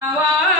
Now I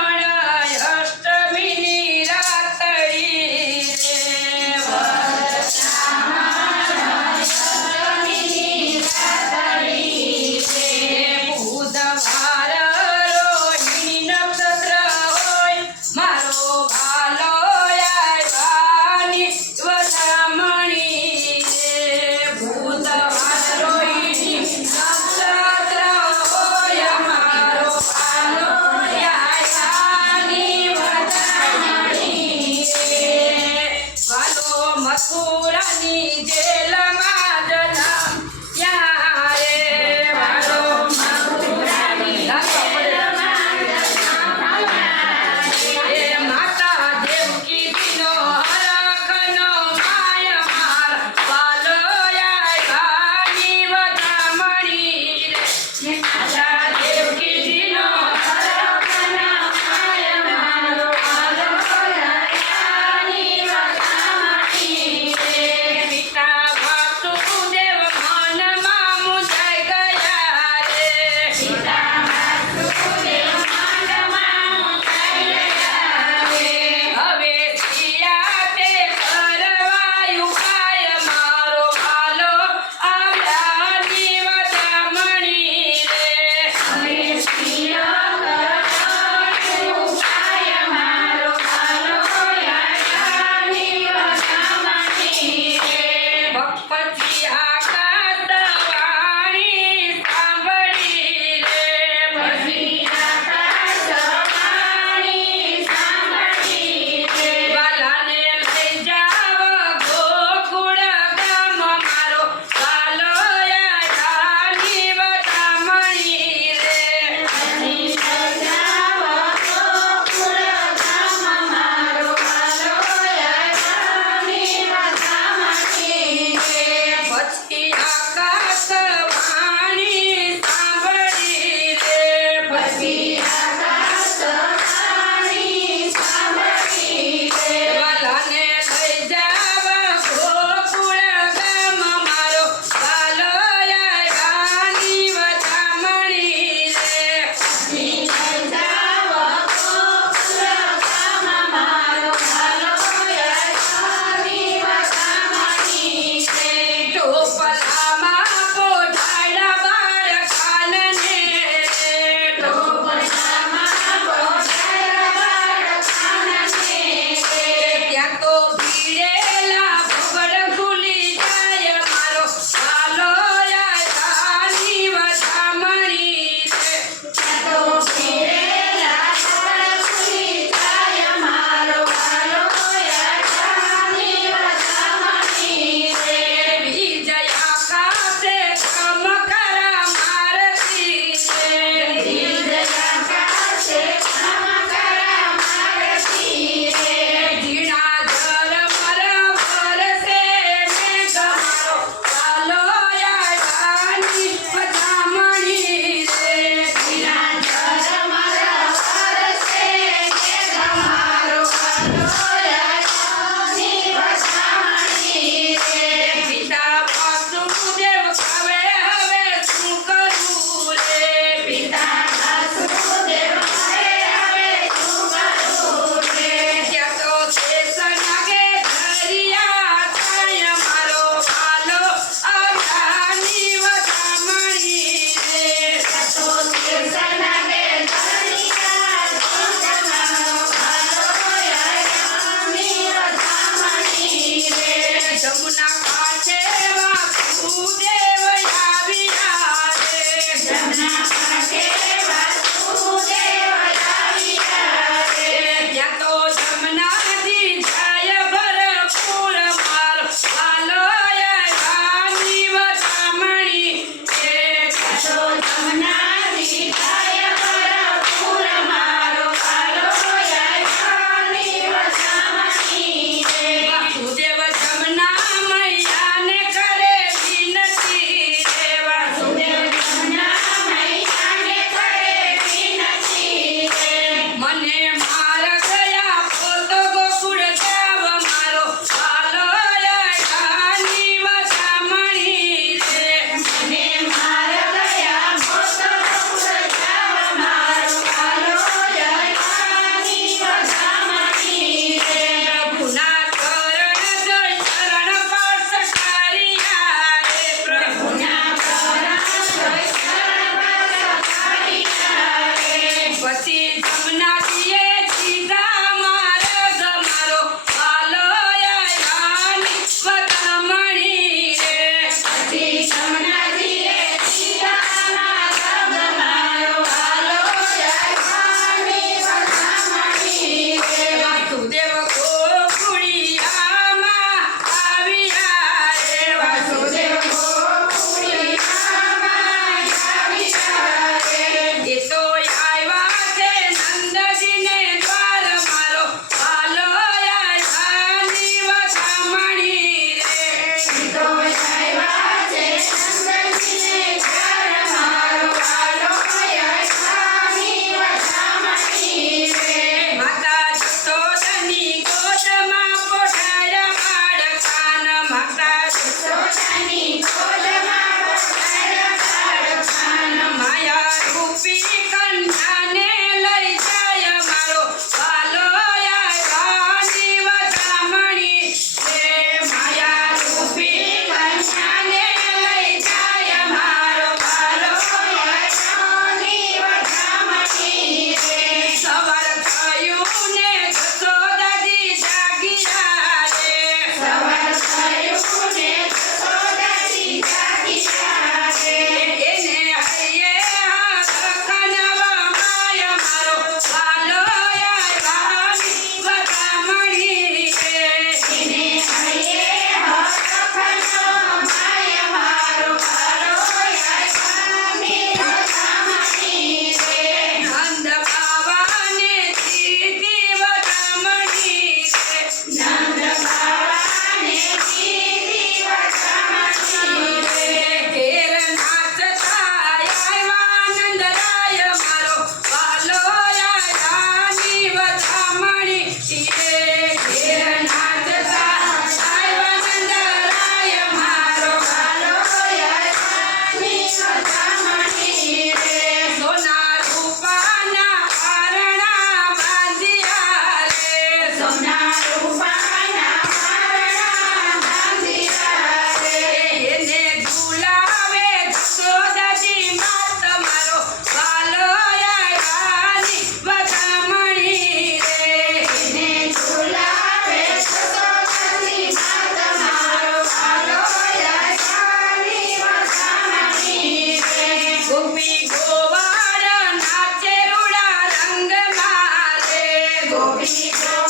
We go.